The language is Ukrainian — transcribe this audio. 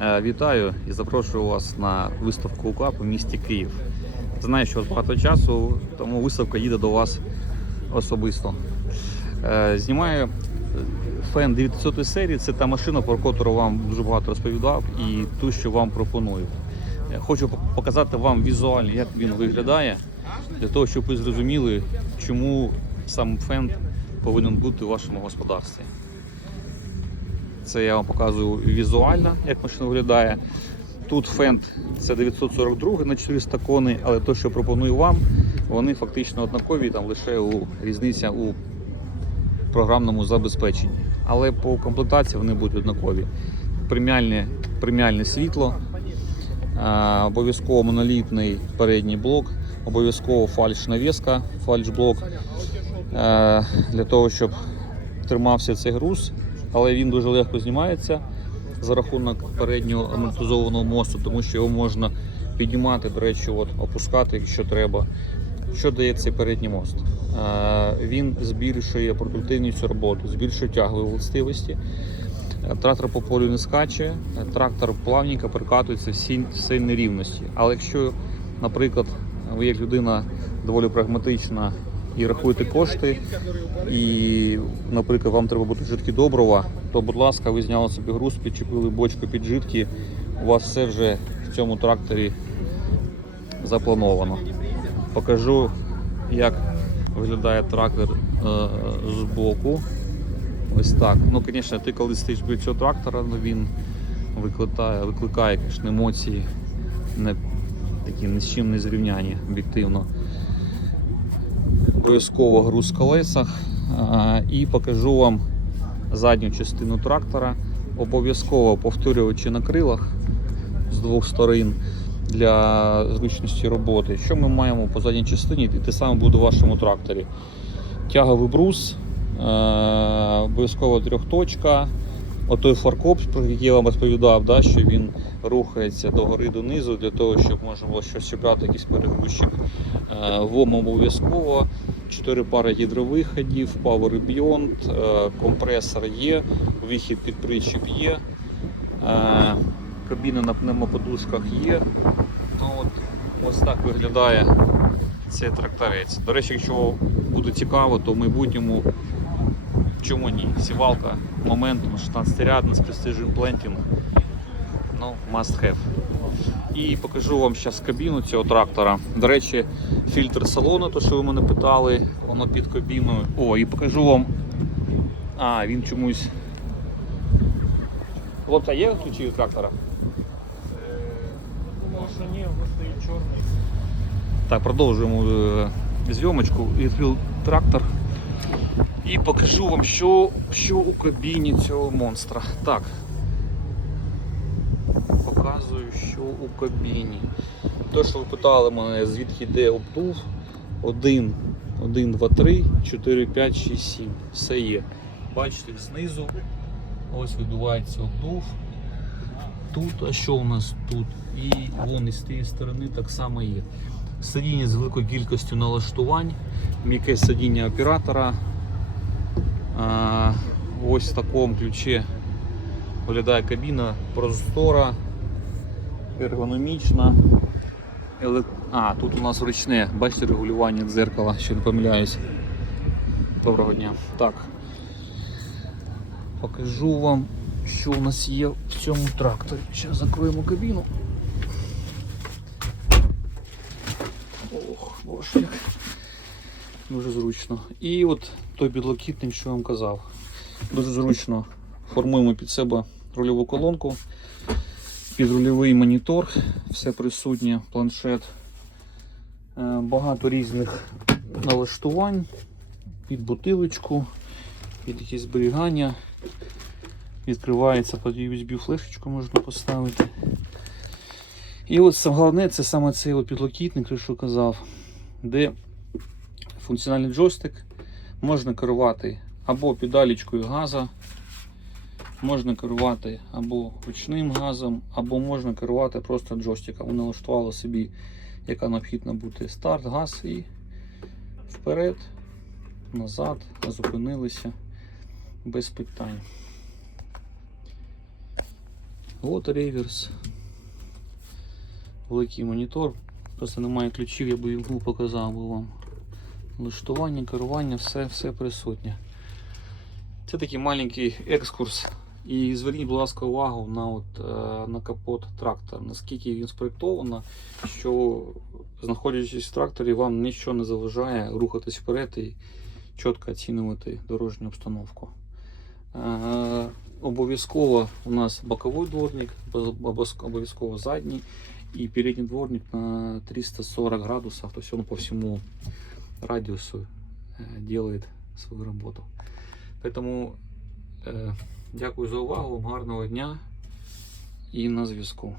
Е, Вітаю і запрошую вас на виставку УКАП у місті Київ. Знаю, що багато часу, тому виставка їде до вас особисто. Е, Знімаю фен 900 серії. Це та машина, про яку вам дуже багато розповідав, і ту, що вам пропоную. Е, Хочу показати вам візуально, як він виглядає, для того, щоб ви зрозуміли, чому сам фен повинен бути у вашому господарстві. Це я вам показую візуально, як машина виглядає. Тут фенд це 942 на 400 коней, але те, що пропоную вам, вони фактично однакові, там лише у різниця у програмному забезпеченні. Але по комплектації вони будуть однакові. Преміальне, преміальне світло, обов'язково монолітний передній блок, обов'язково фальш-навіска, фальш-блок для того, щоб тримався цей груз, але він дуже легко знімається за рахунок переднього амортизованого мосту, тому що його можна піднімати, до речі, от, опускати, якщо треба. Що дає цей передній мост? Е, Він збільшує продуктивність роботи, збільшує тягові властивості. Е, Трактор по полю не скаче, е, трактор плавненько перекатується всі, всі нерівності. Але якщо, наприклад, ви як людина доволі прагматична і рахуєте кошти, і, наприклад, вам треба буде жидкі добрива, то, будь ласка, ви зняли собі груз, підчепили бочку під жидкі, у вас все вже в цьому тракторі заплановано. Покажу, як виглядає трактор е, з боку. Ось так. Ну, звісно, ти коли стоїш біля цього трактора, ну, він викликає, викликає звісно, емоції не, такі ні з чим не зрівняні об'єктивно. Обов'язково груз в колесах. А, і покажу вам задню частину трактора. Обов'язково повторювачі на крилах з двох сторон для зручності роботи. Що ми маємо по задній частині? І те саме буде у вашому тракторі. Тяговий брус, е, обов'язково трьохточка. Отой фаркоп, про який я вам розповідав, да, що він рухається догори донизу для того, щоб можна було щось чіпляти, якийсь перегрузчик. Е, ВОМ обов'язково. 4 пари гідровиходів, Power Beyond, е, компресор є, вихід під причіп є. Е, Кабіна на пневмоподушках є. Ну, от, ось так виглядає цей тракторець. До речі, якщо буде цікаво, то в майбутньому чому ні? Сівалка моментом 16-рядна з Precision Planting. Ну, must have. І покажу вам зараз кабіну цього трактора. До речі, фільтр салону, то що ви мене питали, воно під кабіною. О, і покажу вам. А, він чомусь. Хлопця, є ключі від трактора? Думав, що ні, воно стоїть чорний. Так, продовжуємо е, зйомочку. Відкрив трактор. І покажу вам, що, що у кабіні цього монстра. Так. Показую, що у кабіні. То, що ви питали мене, звідки йде обдув. 1, 1, 2, 3, 4, 5, 6, 7. Все є. Бачите, знизу ось видувається обдув. Тут, а що у нас тут? І вон із тієї сторони так само є. Сидіння з великою кількістю налаштувань, м'яке сидіння оператора. Ось в такому ключі виглядає кабіна простора, ергономічна. Еле- А, тут у нас ручне, бачите, регулювання дзеркала, що не помиляюсь. Доброго дня. Так. Покажу вам, що у нас є в цьому тракторі. Зараз закроємо кабіну. Ох, боже, як дуже зручно. І от той підлокітник, що я вам казав. Дуже зручно формуємо під себе рульову колонку, підрульовий монітор, все присутнє, планшет, Е, багато різних налаштувань під бутилочку, під якісь зберігання. Відкривається під USB флешечку можна поставити. І саме головне це саме цей підлокітник, що казав, де функціональний джойстик можна керувати або педалічкою газа, можна керувати або ручним газом, або можна керувати просто джойстиком. Ви налаштували собі, яка необхідна бути старт, газ і вперед, назад, зупинилися без питань. От реверс. Великий монітор. Просто немає ключів, я би його показав би вам. Налаштування, керування, все, все присутнє. Це такий маленький екскурс. І зверніть, будь ласка, увагу на, от, е, на капот трактора, наскільки він спроєктовано, що знаходячись в тракторі, вам нічого не заважає рухатись вперед і чітко оцінювати дорожню обстановку. Е, Обов'язково у нас боковий дворник, обов'язково обов'язково задній и передний дворник на 340 градусов, то есть он по всему радиусу э, делает свою работу. Поэтому э, дякую за увагу, гарного дня і на зв'язку.